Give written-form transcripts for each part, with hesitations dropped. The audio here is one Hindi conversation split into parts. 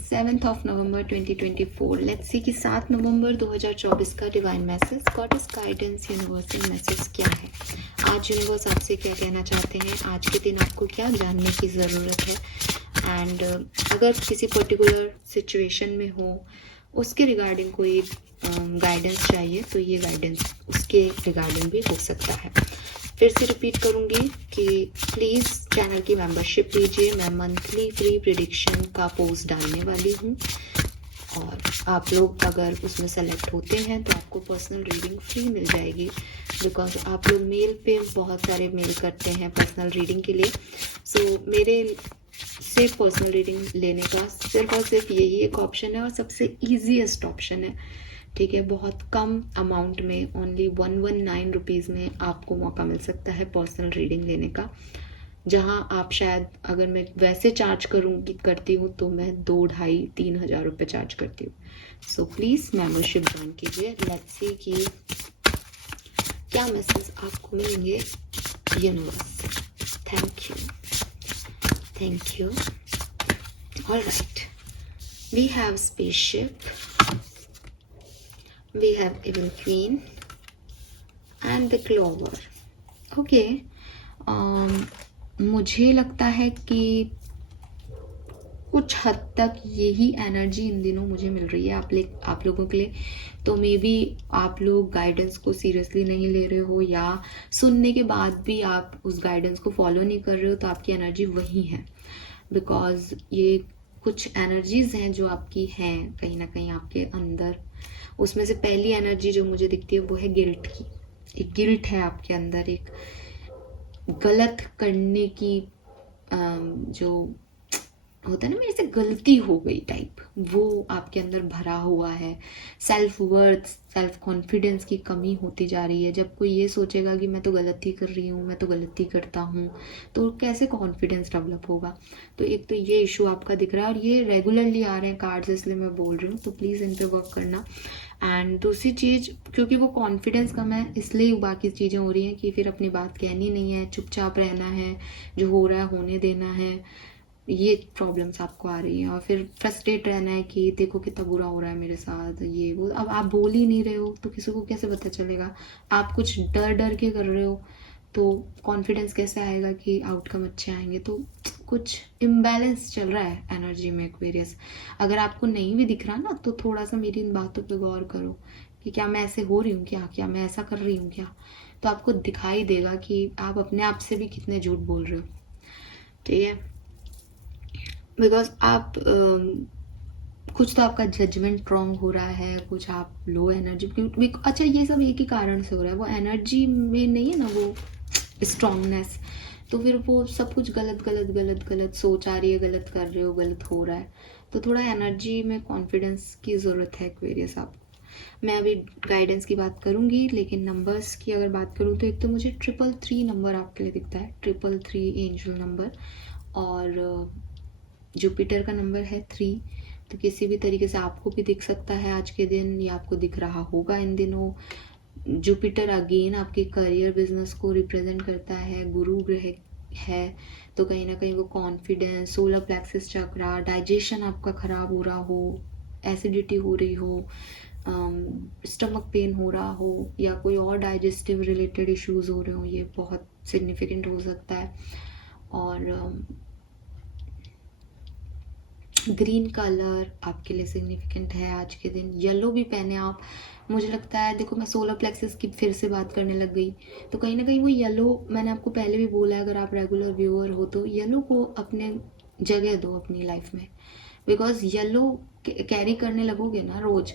7 नवंबर 2024। लेट्स सी कि 7 नवंबर 2024 का divine message, goddess guidance, universal message क्या है। आज यूनिवर्स आपसे क्या कहना चाहते हैं, आज के दिन आपको क्या जानने की ज़रूरत है। एंड अगर किसी पर्टिकुलर सिचुएशन में हो, उसके रिगार्डिंग कोई गाइडेंस चाहिए तो ये गाइडेंस उसके रिगार्डिंग भी हो सकता है। फिर से रिपीट करूंगी कि प्लीज़ चैनल की मेंबरशिप लीजिए। मैं मंथली फ्री प्रेडिक्शन का पोस्ट डालने वाली हूँ और आप लोग अगर उसमें सेलेक्ट होते हैं तो आपको पर्सनल रीडिंग फ्री मिल जाएगी, बिकॉज आप लोग मेल पे बहुत सारे मेल करते हैं पर्सनल रीडिंग के लिए। सो मेरे से पर्सनल रीडिंग लेने का सिर्फ और सिर्फ यही एक ऑप्शन है और सबसे ईजीएस्ट ऑप्शन है, ठीक है। बहुत कम अमाउंट में, ओनली 119 रुपीज़ में आपको मौका मिल सकता है पर्सनल रीडिंग लेने का, जहां आप शायद, अगर मैं वैसे चार्ज करती हूँ तो मैं 2-2.5-3 हज़ार रुपये चार्ज करती हूँ। सो प्लीज़ मेंबरशिप ज्वाइन कीजिए। लेट्स सी कि क्या मैसेज आपको मिलेंगे universe. Thank you. Alright, we have spaceship, we have evil queen and the clover. Okay, मुझे लगता है कि कुछ हद तक यही एनर्जी इन दिनों मुझे मिल रही है आप लोगों के लिए। तो मे बी आप लोग गाइडेंस को सीरियसली नहीं ले रहे हो, या सुनने के बाद भी आप उस गाइडेंस को फॉलो नहीं कर रहे हो, तो आपकी एनर्जी वही है। बिकॉज ये कुछ एनर्जीज हैं जो आपकी हैं कहीं ना कहीं आपके अंदर। उसमें से पहली एनर्जी जो मुझे दिखती है वो है गिल्ट की। एक गिल्ट है आपके अंदर, एक गलत करने की जो होता है ना, मेरे से गलती हो गई टाइप, वो आपके अंदर भरा हुआ है। सेल्फ वर्थ, सेल्फ कॉन्फिडेंस की कमी होती जा रही है। जब कोई ये सोचेगा कि मैं तो गलती कर रही हूँ, मैं तो गलती करता हूँ, तो कैसे कॉन्फिडेंस डेवलप होगा। तो एक तो ये इशू आपका दिख रहा है और ये रेगुलरली आ रहे हैं कार्ड्स, इसलिए मैं बोल रही हूँ, तो प्लीज़ इन पर वर्क करना। एंड दूसरी चीज़, क्योंकि वो कॉन्फिडेंस कम है इसलिए बाकी चीज़ें हो रही हैं कि फिर अपनी बात कहनी नहीं है, चुपचाप रहना है, जो हो रहा है होने देना है, ये प्रॉब्लम्स आपको आ रही है। और फिर फ्रस्ट्रेट रहना है कि देखो कितना बुरा हो रहा है मेरे साथ, ये वो। अब आप बोल ही नहीं रहे हो तो किसी को कैसे पता चलेगा। आप कुछ डर के कर रहे हो तो कॉन्फिडेंस कैसे आएगा कि आउटकम अच्छे आएंगे। तो कुछ इम्बैलेंस चल रहा है एनर्जी में, एक्वेरियस। अगर आपको नहीं भी दिख रहा ना, तो थोड़ा सा मेरी इन बातों पे गौर करो कि क्या मैं ऐसे हो रही हूँ, क्या मैं ऐसा कर रही हूँ क्या। तो आपको दिखाई देगा कि आप अपने आप से भी कितने झूठ बोल रहे हो, ठीक है। बिकॉज आप कुछ तो आपका जजमेंट रॉन्ग हो रहा है, कुछ आप लो एनर्जी। अच्छा, ये सब एक ही कारण से हो रहा है, वो एनर्जी में नहीं है ना वो स्ट्रांगनेस। तो फिर वो सब कुछ गलत सोच आ रही है, गलत कर रहे हो, गलत हो रहा है। तो थोड़ा एनर्जी में कॉन्फिडेंस की ज़रूरत है एक्वेरियस आपको। मैं अभी गाइडेंस की बात करूंगी, लेकिन नंबर्स की अगर बात करूं तो एक तो मुझे 333 नंबर आपके लिए दिखता है, 333 एंजल नंबर। और जुपिटर का नंबर है 3, तो किसी भी तरीके से आपको भी दिख सकता है आज के दिन, या आपको दिख रहा होगा इन दिनों। जुपिटर अगेन आपके करियर बिजनेस को रिप्रेजेंट करता है, गुरु ग्रह है, तो कहीं ना कहीं वो कॉन्फिडेंस, सोलर प्लेक्सिस चक्रा, डाइजेशन आपका खराब हो रहा हो, एसिडिटी हो रही हो, स्टमक पेन हो रहा हो, या कोई और डाइजेस्टिव रिलेटेड इश्यूज हो रहे हो, ये बहुत सिग्निफिकेंट हो सकता है। और ग्रीन कलर आपके लिए सिग्निफिकेंट है आज के दिन। येलो भी पहने आप, मुझे लगता है। देखो, मैं सोलर प्लेक्सिस की फिर से बात करने लग गई, तो कहीं ना कहीं वो येलो, मैंने आपको पहले भी बोला है, अगर आप रेगुलर व्यूअर हो तो येलो को अपने जगह दो अपनी लाइफ में। बिकॉज येलो कैरी करने लगोगे ना रोज,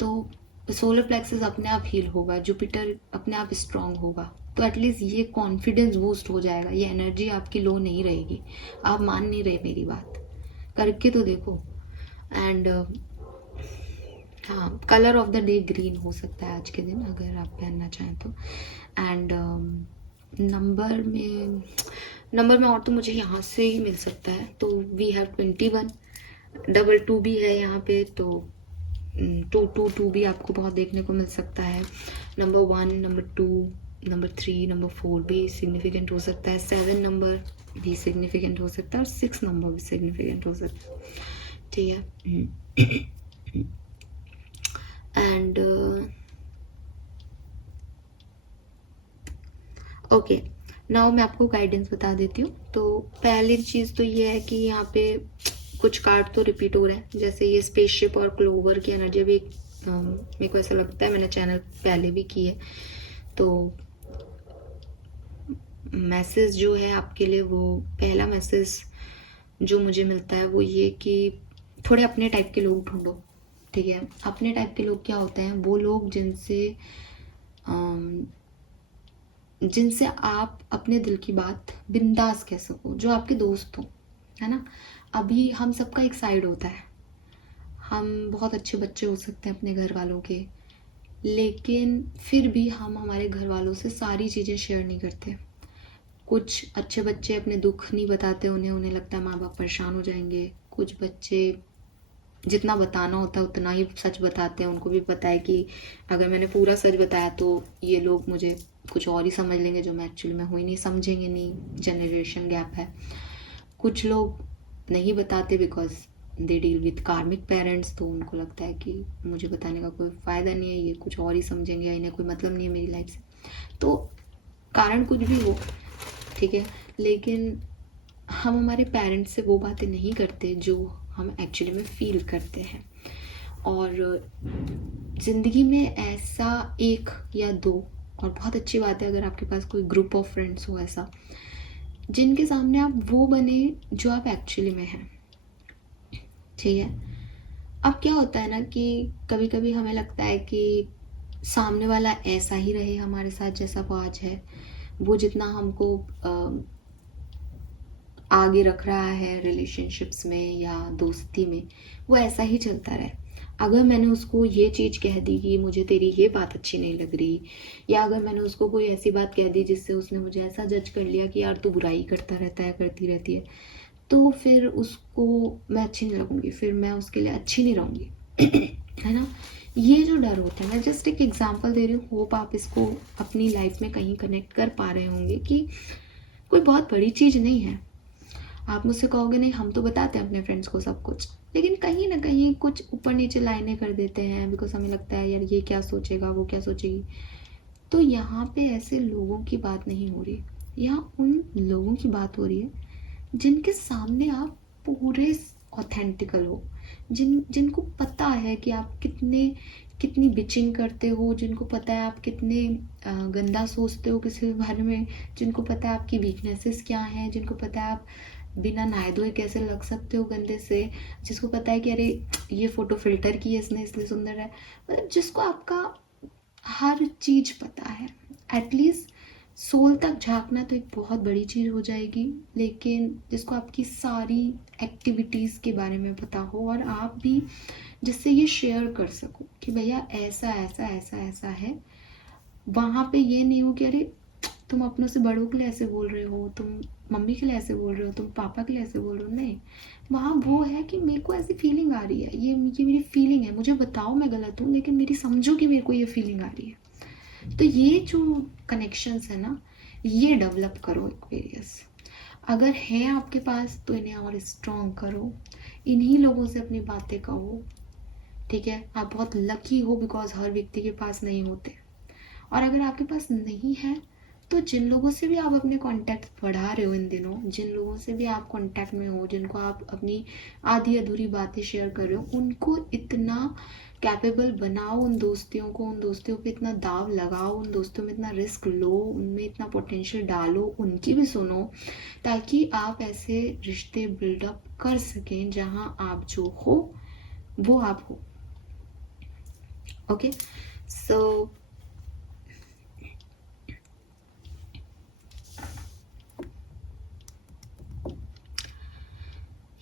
तो सोलर प्लेक्सिस अपने आप हील होगा, जुपिटर अपने आप स्ट्रांग होगा, तो एटलीस्ट ये कॉन्फिडेंस बूस्ट हो जाएगा, ये एनर्जी आपकी लो नहीं रहेगी। आप मान नहीं रहे मेरी बात, करके तो देखो। एंड हाँ, colour of the day green हो सकता है आज के दिन अगर आप पहनना चाहें तो। एंड नंबर में और तो मुझे यहाँ से ही मिल सकता है, तो वी हैव 21, 22 भी है यहाँ पे, तो 222 भी आपको बहुत देखने को मिल सकता है। नंबर 1, नंबर 2, नंबर 3, नंबर 4 भी सिग्निफिकेंट हो सकता है। 7 नंबर भी सिग्निफिकेंट हो सकता है और 6 नंबर भी सिग्निफिकेंट हो सकता है, ठीक है। एंड ओके, नाउ मैं आपको गाइडेंस बता देती हूँ। तो पहली चीज़ तो ये है कि यहाँ पे कुछ कार्ड तो रिपीट हो रहे हैं, जैसे ये स्पेसशिप और क्लोवर की एनर्जी भी मेरे को ऐसा लगता है, मैंने चैनल पहले भी की है। तो मैसेज जो है आपके लिए, वो पहला मैसेज जो मुझे मिलता है वो ये कि थोड़े अपने टाइप के लोग ढूंढो। ठीक है, अपने टाइप के लोग क्या होते हैं? वो लोग जिनसे आप अपने दिल की बात बिंदास कह सको, जो आपके दोस्त हो, है ना। अभी हम सबका एक साइड होता है, हम बहुत अच्छे बच्चे हो सकते हैं अपने घर वालों के, लेकिन फिर भी हम हमारे घर वालों से सारी चीज़ें शेयर नहीं करते। कुछ अच्छे बच्चे अपने दुख नहीं बताते, उन्हें लगता है माँ बाप परेशान हो जाएंगे। कुछ बच्चे जितना बताना होता है उतना ही सच बताते हैं, उनको भी पता है कि अगर मैंने पूरा सच बताया तो ये लोग मुझे कुछ और ही समझ लेंगे, जो मैं एक्चुअली में हुई नहीं, समझेंगे नहीं, जनरेशन गैप है। कुछ लोग नहीं बताते बिकॉज दे डील विद कार्मिक पेरेंट्स, तो उनको लगता है कि मुझे बताने का कोई फ़ायदा नहीं है, ये कुछ और ही समझेंगे या इन्हें कोई मतलब नहीं है मेरी लाइफ से। तो कारण कुछ भी हो, ठीक है, लेकिन हम हमारे पेरेंट्स से वो बातें नहीं करते जो हम एक्चुअली में फील करते हैं। और ज़िंदगी में ऐसा एक या दो, और बहुत अच्छी बात है अगर आपके पास कोई ग्रुप ऑफ फ्रेंड्स हो ऐसा, जिनके सामने आप वो बने जो आप एक्चुअली में हैं। ठीक है, अब क्या होता है ना कि कभी कभी हमें लगता है कि सामने वाला ऐसा ही रहे हमारे साथ जैसा वो आज है, वो जितना हमको आगे रख रहा है रिलेशनशिप्स में या दोस्ती में, वो ऐसा ही चलता रहे। अगर मैंने उसको ये चीज़ कह दी कि मुझे तेरी ये बात अच्छी नहीं लग रही, या अगर मैंने उसको कोई ऐसी बात कह दी जिससे उसने मुझे ऐसा जज कर लिया कि यार तू बुराई करता रहता है, करती रहती है, तो फिर उसको मैं अच्छी नहीं लगूंगी, फिर मैं उसके लिए अच्छी नहीं रहूँगी। है ना। ये जो डर होता है, मैं जस्ट एक एग्जांपल दे रही हूँ, होप आप इसको अपनी लाइफ में कहीं कनेक्ट कर पा रहे होंगे कि कोई बहुत बड़ी चीज़ नहीं है। आप मुझसे कहोगे नहीं, हम तो बताते हैं अपने फ्रेंड्स को सब कुछ, लेकिन कहीं ना कहीं कुछ ऊपर नीचे लाइनें कर देते हैं, बिकॉज हमें लगता है यार ये क्या सोचेगा, वो क्या सोचेगी। तो यहाँ पे ऐसे लोगों की बात नहीं हो रही, यहाँ उन लोगों की बात हो रही है जिनके सामने आप पूरे ऑथेंटिकल हो, जिनको पता है कि आप कितनी बिचिंग करते हो, जिनको पता है आप कितने गंदा सोचते हो किसी के बारे में, जिनको पता है आपकी वीकनेसेस क्या हैं, जिनको पता है आप बिना नहाए धोए कैसे लग सकते हो गंदे से, जिसको पता है कि अरे ये फोटो फिल्टर की है इसने इसलिए सुंदर है, मतलब जिसको आपका हर चीज़ पता है। एटलीस्ट सोल तक झांकना तो एक बहुत बड़ी चीज़ हो जाएगी, लेकिन जिसको आपकी सारी एक्टिविटीज़ के बारे में पता हो और आप भी जिससे ये शेयर कर सको कि भैया ऐसा ऐसा ऐसा ऐसा है। वहाँ पे ये नहीं हो कि अरे तुम अपनों से बड़ों के लिए ऐसे बोल रहे हो, तुम मम्मी के लिए ऐसे बोल रहे हो, तुम पापा के लिए ऐसे बोल रहे हो, नहीं। वहाँ वो है कि मेरे को ऐसी फीलिंग आ रही है, ये मेरी फीलिंग है, मुझे बताओ मैं गलत हूँ लेकिन मेरी समझो कि मेरे को ये फीलिंग आ रही है। तो ये जो कनेक्शंस है ना, ये डेवलप करो एक्वेरियस। अगर है आपके पास तो इन्हें और स्ट्रॉन्ग करो, इन्हीं लोगों से अपनी बातें कहो। ठीक है, आप बहुत लकी हो बिकॉज हर व्यक्ति के पास नहीं होते। और अगर आपके पास नहीं है तो जिन लोगों से भी आप अपने कांटेक्ट बढ़ा रहे हो इन दिनों, जिन लोगों से भी आप कांटेक्ट में हो, जिनको आप अपनी आधी अधूरी बातें शेयर कर रहे हो, उनको इतना कैपेबल बनाओ, उन दोस्तियों पे इतना दाव लगाओ, उन दोस्तों में इतना रिस्क लो, उनमें इतना पोटेंशियल डालो, उनकी भी सुनो, ताकि आप ऐसे रिश्ते बिल्डअप कर सकें जहाँ आप जो हो वो आप हो। ओके, सो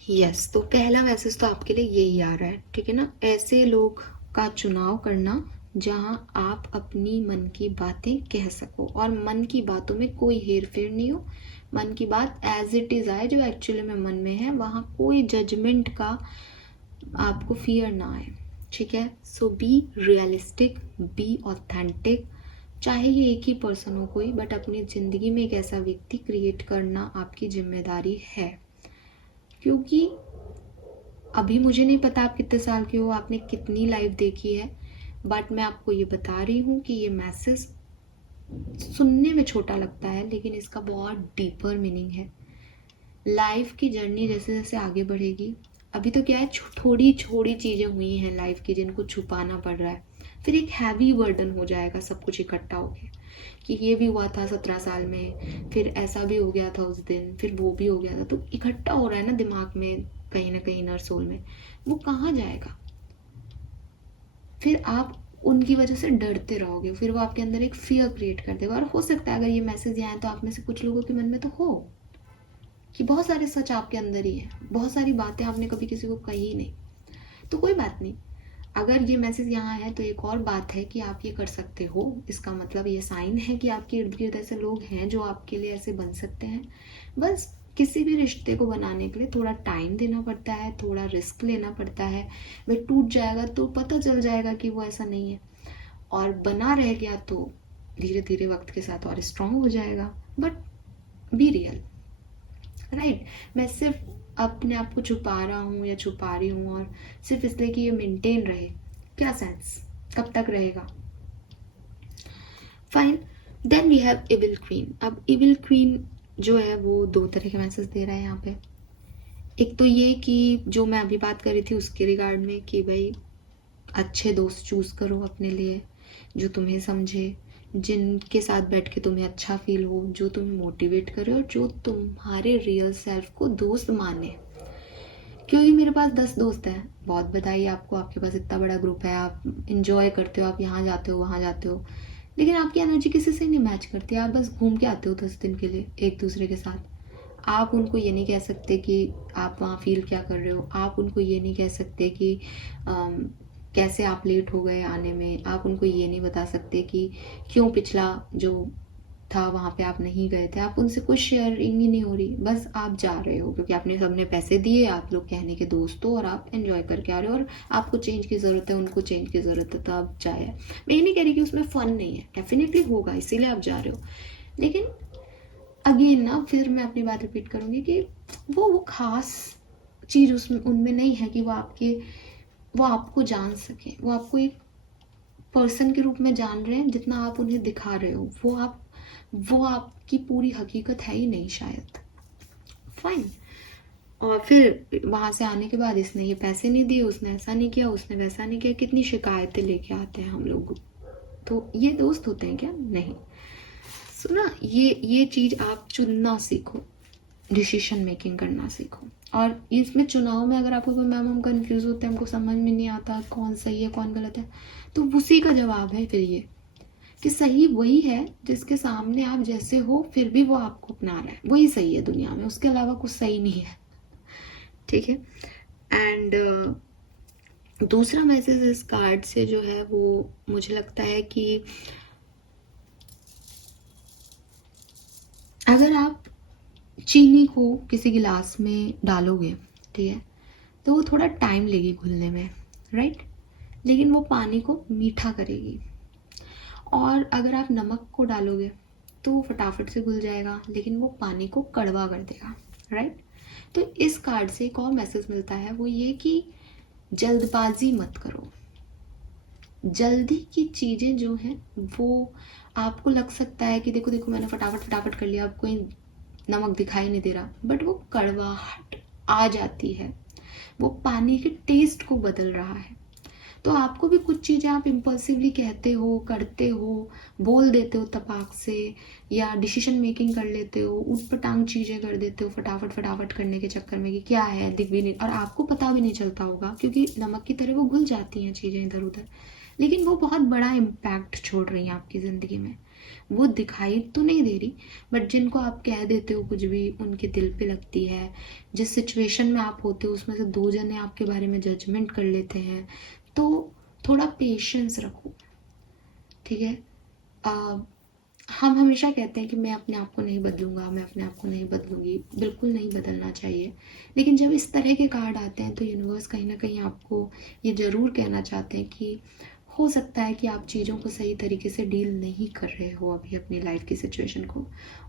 यस, तो पहला मैसेज तो आपके लिए यही आ रहा है। ठीक है ना, ऐसे लोग का चुनाव करना जहां आप अपनी मन की बातें कह सको और मन की बातों में कोई हेर फेर नहीं हो, मन की बात एज इट इज आए जो एक्चुअली में मन में है, वहां कोई जजमेंट का आपको फियर ना आए। ठीक है, सो बी रियलिस्टिक, बी ऑथेंटिक। चाहे ये एक ही पर्सन हो कोई, बट अपनी ज़िंदगी में एक ऐसा व्यक्ति क्रिएट करना आपकी जिम्मेदारी है, क्योंकि अभी मुझे नहीं पता आप कितने साल के हो, आपने कितनी लाइव देखी है, बट मैं आपको ये बता रही हूँ कि ये मैसेज सुनने में छोटा लगता है लेकिन इसका बहुत डीपर मीनिंग है। लाइफ की जर्नी जैसे जैसे आगे बढ़ेगी, अभी तो क्या है, थोड़ी थोड़ी चीज़ें हुई हैं लाइफ की जिनको छुपाना पड़ रहा है, फिर एक हैवी बर्डन हो जाएगा सब कुछ इकट्ठा होके कि ये भी हुआ था 17 साल में, फिर ऐसा भी हो गया था उस दिन, फिर वो भी हो गया था, तो इकट्ठा हो रहा है ना दिमाग में, कहीं ना कहीं इनर सोल में, वो कहाँ जाएगा? फिर आप उनकी वजह से डरते रहोगे, फिर वो आपके अंदर एक फियर क्रिएट कर देगा। और हो सकता है अगर ये मैसेज आए तो आप में से कुछ लोगों के मन में तो हो कि बहुत सारे सच आपके अंदर ही है, बहुत सारी बातें आपने कभी किसी को कही नहीं। तो कोई बात नहीं, अगर ये मैसेज यहाँ है तो एक और बात है कि आप ये कर सकते हो, इसका मतलब ये साइन है कि आपके इर्द गिर्द ऐसे लोग हैं जो आपके लिए ऐसे बन सकते हैं। बस किसी भी रिश्ते को बनाने के लिए थोड़ा टाइम देना पड़ता है, थोड़ा रिस्क लेना पड़ता है। वह टूट जाएगा तो पता चल जाएगा कि वो ऐसा नहीं है, और बना रह गया तो धीरे धीरे वक्त के साथ और स्ट्रांग हो जाएगा। But be real, right? मैं सिर्फ अपने आप को छुपा रहा हूँ या छुपा रही हूँ और सिर्फ इसलिए कि ये मेंटेन रहे, क्या सेंस, कब तक रहेगा? Fine, then we have evil queen. अब इविल क्वीन जो है वो दो तरह के मैसेज दे रहा है यहाँ पे। एक तो ये कि जो मैं अभी बात कर रही थी उसके रिगार्ड में कि भाई अच्छे दोस्त चूज करो अपने लिए, जो तुम्हें समझे, जिनके साथ बैठ के तुम्हें अच्छा फील हो, जो तुम्हें मोटिवेट करे और जो तुम्हारे रियल सेल्फ को दोस्त माने। क्योंकि मेरे पास 10 दोस्त हैं, बहुत बधाई आपको, आपके पास इतना बड़ा ग्रुप है, आप इंजॉय करते हो, आप यहाँ जाते हो वहाँ जाते हो, लेकिन आपकी एनर्जी किसी से नहीं मैच करती। आप बस घूम के आते हो 10 दिन के लिए एक दूसरे के साथ। आप उनको ये नहीं कह सकते कि आप वहाँ फील क्या कर रहे हो, आप उनको ये नहीं कह सकते कि कैसे आप लेट हो गए आने में, आप उनको ये नहीं बता सकते कि क्यों पिछला जो था वहाँ पे आप नहीं गए थे। आप उनसे कुछ शेयरिंग ही नहीं हो रही, बस आप जा रहे हो क्योंकि आपने सबने पैसे दिए, आप लोग कहने के दोस्त हो, और आप एंजॉय करके आ रहे हो, और आपको चेंज की ज़रूरत है, उनको चेंज की ज़रूरत है, तो आप जाए। मैं ये नहीं कह रही कि उसमें फ़न नहीं है, डेफिनेटली होगा, इसीलिए आप जा रहे हो। लेकिन अगेन ना, फिर मैं अपनी बात रिपीट करूँगी कि वो खास चीज़ उसमें उनमें नहीं है कि वो आपको जान सके, वो आपको एक पर्सन के रूप में जान रहे हैं जितना आप उन्हें दिखा रहे हो, वो आपकी पूरी हकीकत है ही नहीं शायद। फाइन, और फिर वहाँ से आने के बाद इसने ये पैसे नहीं दिए, उसने ऐसा नहीं किया, उसने वैसा नहीं किया, कितनी शिकायतें लेके आते हैं हम लोग। तो ये दोस्त होते हैं क्या? नहीं। सो ना, ये चीज़ आप चुनना सीखो, डिसीजन मेकिंग करना सीखो। और इसमें चुनाव में अगर आपको कोई मैम हम कंफ्यूज होते हैं, हमको समझ में नहीं आता कौन सही है कौन गलत है, तो उसी का जवाब है फिर ये कि सही वही है जिसके सामने आप जैसे हो फिर भी वो आपको अपना रहा है, वही सही है दुनिया में, उसके अलावा कुछ सही नहीं है। ठीक है। एंड दूसरा मैसेज इस कार्ड से जो है वो मुझे लगता है कि अगर आप चीनी को किसी गिलास में डालोगे, ठीक है, तो वो थोड़ा टाइम लेगी घुलने में, राइट? लेकिन वो पानी को मीठा करेगी। और अगर आप नमक को डालोगे तो वो फटाफट से घुल जाएगा, लेकिन वो पानी को कड़वा कर देगा, राइट? तो इस कार्ड से एक और मैसेज मिलता है, वो ये कि जल्दबाजी मत करो। जल्दी की चीज़ें जो हैं वो आपको लग सकता है कि देखो देखो मैंने फटाफट फटाफट कर लिया, अब कोई नमक दिखाई नहीं दे रहा, बट वो कड़वाहट आ जाती है, वो पानी के टेस्ट को बदल रहा है। तो आपको भी कुछ चीज़ें आप इम्पल्सिवली कहते हो, करते हो, बोल देते हो तपाक से, या डिसीजन मेकिंग कर लेते हो, ऊटपटांग चीज़ें कर देते हो फटाफट फटाफट करने के चक्कर में कि क्या है दिख भी नहीं, और आपको पता भी नहीं चलता होगा क्योंकि नमक की तरह वो घुल जाती हैं चीज़ें इधर उधर, लेकिन वो बहुत बड़ा इम्पैक्ट छोड़ रही हैं आपकी ज़िंदगी में। वो दिखाई तो नहीं दे रही, बट जिनको आप कह देते हो कुछ भी उनके दिल पे लगती है। जिस सिचुएशन में आप होते हो उसमें से 2 जने आपके बारे में जजमेंट कर लेते हैं, तो थोड़ा पेशेंस रखो, ठीक है? हम हमेशा कहते हैं कि मैं अपने आप को नहीं बदलूंगा, मैं अपने आप को नहीं बदलूंगी, बिल्कुल नहीं बदलना चाहिए। लेकिन जब इस तरह के कार्ड आते हैं तो यूनिवर्स कहीं ना कहीं आपको ये ज़रूर कहना चाहते हैं कि हो सकता है कि आप चीज़ों को सही तरीके से डील नहीं कर रहे हो अभी अपनी लाइफ की सिचुएशन को,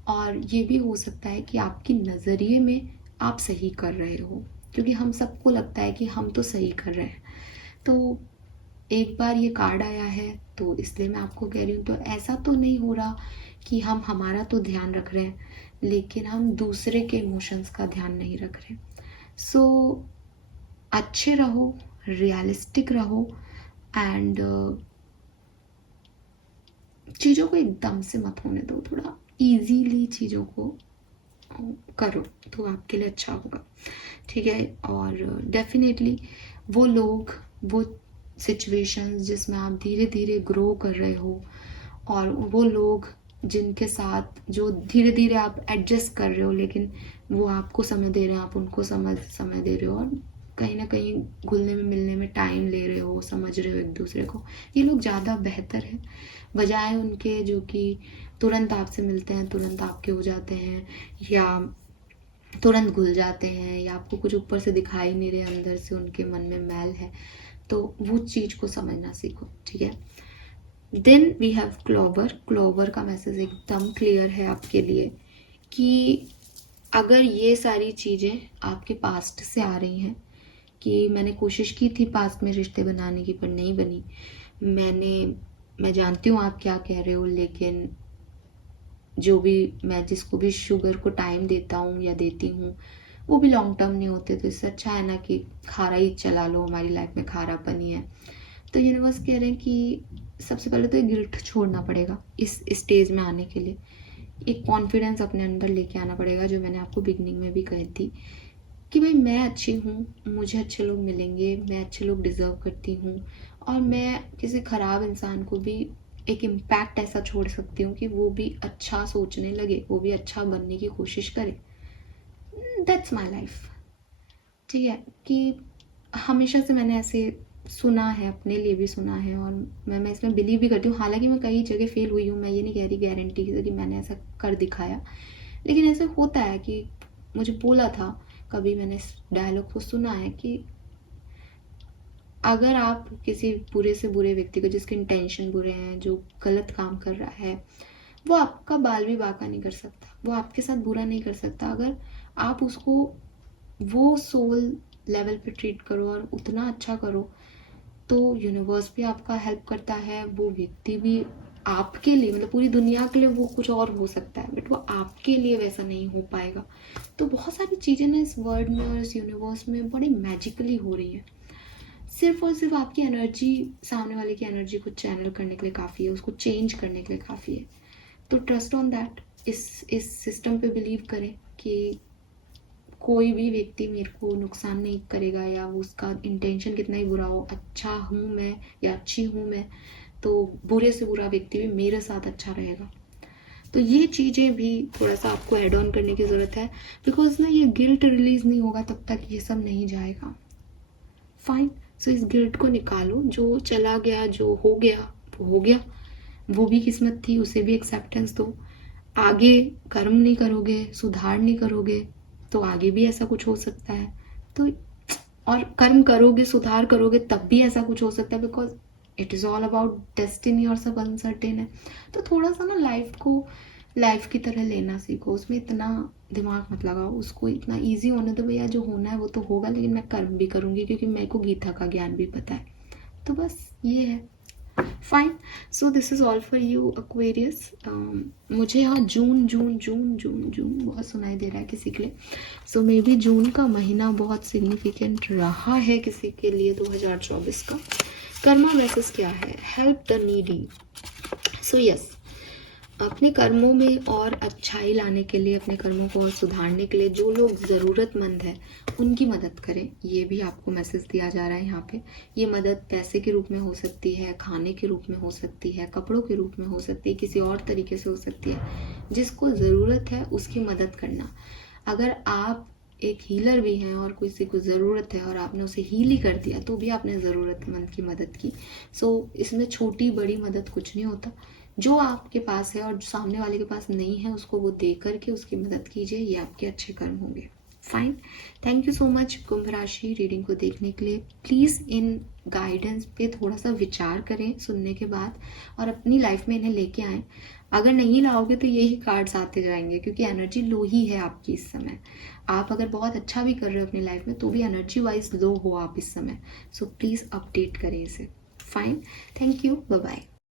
और ये भी हो सकता है कि आपकी नज़रिए में आप सही कर रहे हो, क्योंकि हम सबको लगता है कि हम तो सही कर रहे हैं। तो एक बार ये कार्ड आया है तो इसलिए मैं आपको कह रही हूँ। तो ऐसा तो नहीं हो रहा कि हम हमारा तो ध्यान रख रहे हैं लेकिन हम दूसरे के इमोशंस का ध्यान नहीं रख रहे। सो अच्छे रहो, रियलिस्टिक रहो एंड चीज़ों को एकदम से मत होने दो, थोड़ा इजीली चीज़ों को करो तो आपके लिए अच्छा होगा, ठीक है। और डेफिनेटली वो लोग, वो सिचुएशंस जिसमें आप धीरे धीरे ग्रो कर रहे हो और वो लोग जिनके साथ जो धीरे धीरे आप एडजस्ट कर रहे हो लेकिन वो आपको समय दे रहे हैं, आप उनको समय दे रहे हो और कहीं ना कहीं घुलने में मिलने में टाइम ले रहे हो, समझ रहे हो एक दूसरे को, ये लोग ज़्यादा बेहतर है बजाय उनके जो कि तुरंत आपसे मिलते हैं, तुरंत आपके हो जाते हैं या तुरंत घुल जाते हैं या आपको कुछ ऊपर से दिखाई नहीं रहे, अंदर से उनके मन में मैल है। तो वो चीज़ को समझना सीखो, ठीक है। Then we have clover. Clover का मैसेज एकदम क्लियर है आपके लिए कि अगर ये सारी चीज़ें आपके पास्ट से आ रही हैं कि मैंने कोशिश की थी पास्ट में रिश्ते बनाने की पर नहीं बनी, मैं जानती हूँ आप क्या कह रहे हो, लेकिन जो भी मैं जिसको भी शुगर को टाइम देता हूँ या देती हूँ वो भी लॉन्ग टर्म नहीं होते, तो इससे अच्छा है ना कि खारा ही चला लो, हमारी लाइफ में खारापन ही है। तो यूनिवर्स कह रहे हैं कि सबसे पहले तो ये गिल्ट छोड़ना पड़ेगा इस स्टेज में आने के लिए, एक कॉन्फिडेंस अपने अंदर लेके आना पड़ेगा जो मैंने आपको बिगनिंग में भी कही थी कि भाई मैं अच्छी हूँ, मुझे अच्छे लोग मिलेंगे, मैं अच्छे लोग डिज़र्व करती हूँ और मैं किसी ख़राब इंसान को भी एक इम्पैक्ट ऐसा छोड़ सकती हूँ कि वो भी अच्छा सोचने लगे, वो भी अच्छा बनने की कोशिश करे। दैट्स माई लाइफ, ठीक है। कि हमेशा से मैंने ऐसे सुना है, अपने लिए भी सुना है और मैं इसमें बिलीव भी करती हूँ। हालांकि मैं कई जगह फेल हुई हूँ, मैं ये नहीं कह रही गारंटी से कि मैंने ऐसा कर दिखाया, लेकिन ऐसे होता है कि मुझे बोला था कभी, मैंने इस डायलॉग को सुना है कि अगर आप किसी बुरे से बुरे व्यक्ति को, जिसके इंटेंशन बुरे हैं, जो गलत काम कर रहा है, वो आपका बाल भी बांका नहीं कर सकता, वो आपके साथ बुरा नहीं कर सकता अगर आप उसको वो सोल लेवल पे ट्रीट करो और उतना अच्छा करो तो यूनिवर्स भी आपका हेल्प करता है, वो व्यक्ति भी आपके लिए, मतलब पूरी दुनिया के लिए वो कुछ और हो सकता है बट वो आपके लिए वैसा नहीं हो पाएगा। तो बहुत सारी चीज़ें ना इस वर्ल्ड में और इस यूनिवर्स में बड़ी मैजिकली हो रही है, सिर्फ और सिर्फ आपकी एनर्जी, सामने वाले की एनर्जी को चैनल करने के लिए काफ़ी है, उसको चेंज करने के लिए काफ़ी है। तो ट्रस्ट ऑन दैट, इस सिस्टम पे बिलीव करें कि कोई भी व्यक्ति मेरे को नुकसान नहीं करेगा या उसका इंटेंशन कितना ही बुरा हो, अच्छा हूँ मैं या अच्छी हूँ मैं, तो बुरे से बुरा व्यक्ति भी मेरे साथ अच्छा रहेगा। तो ये चीज़ें भी थोड़ा सा आपको ऐड ऑन करने की ज़रूरत है, बिकॉज ना ये गिल्ट रिलीज़ नहीं होगा तब तक ये सब नहीं जाएगा। फाइन, सो इस गिल्ट को निकालो, जो चला गया, जो हो गया वो हो गया, वो भी किस्मत थी, उसे भी एक्सेप्टेंस दो। आगे कर्म नहीं करोगे, सुधार नहीं करोगे तो आगे भी ऐसा कुछ हो सकता है। तो और कर्म करोगे, सुधार करोगे तब भी ऐसा कुछ हो सकता है, because it is all about destiny और सब अनसर्टेन है। तो थोड़ा सा ना लाइफ को लाइफ की तरह लेना सीखो, उसमें इतना दिमाग मत लगाओ, उसको इतना ईजी होने दो, भैया जो होना है वो तो होगा लेकिन मैं कर्म भी करूँगी क्योंकि मेरे को गीता का ज्ञान भी पता है। तो बस ये है। Fine, so this is all for you Aquarius. मुझे यहाँ जून जून जून जून जून बहुत सुनाई दे रहा है किसी के लिए, सो मे बी जून का महीना बहुत सिग्निफिकेंट रहा है किसी के लिए 2024 का। कर्मा मैसेज क्या है? Help the needy. So yes, अपने कर्मों में और अच्छाई लाने के लिए, अपने कर्मों को और सुधारने के लिए जो लोग ज़रूरतमंद हैं उनकी मदद करें, ये भी आपको मैसेज दिया जा रहा है यहाँ पे। ये मदद पैसे के रूप में हो सकती है, खाने के रूप में हो सकती है, कपड़ों के रूप में हो सकती है, किसी और तरीके से हो सकती है। जिसको ज़रूरत है उसकी मदद करना। अगर आप एक हीलर भी हैं और किसी को ज़रूरत है और आपने उसे हील ही कर दिया तो भी आपने ज़रूरतमंद की मदद की। सो इसमें छोटी बड़ी मदद कुछ नहीं होता, जो आपके पास है और जो सामने वाले के पास नहीं है उसको वो दे करके उसकी मदद कीजिए, ये आपके अच्छे कर्म होंगे। Fine. Thank you so much Kumbh राशि रीडिंग को देखने के लिए। प्लीज़ इन गाइडेंस पे थोड़ा सा विचार करें सुनने के बाद और अपनी लाइफ में इन्हें लेके आएँ। अगर नहीं लाओगे तो यही कार्ड्स आते जाएंगे, क्योंकि एनर्जी लो ही है आपकी इस समय। आप अगर बहुत अच्छा भी कर रहे हो अपनी लाइफ में तो भी एनर्जी वाइज लो हो आप इस समय। सो प्लीज़ अपडेट करें इसे। Fine, thank you, bye bye.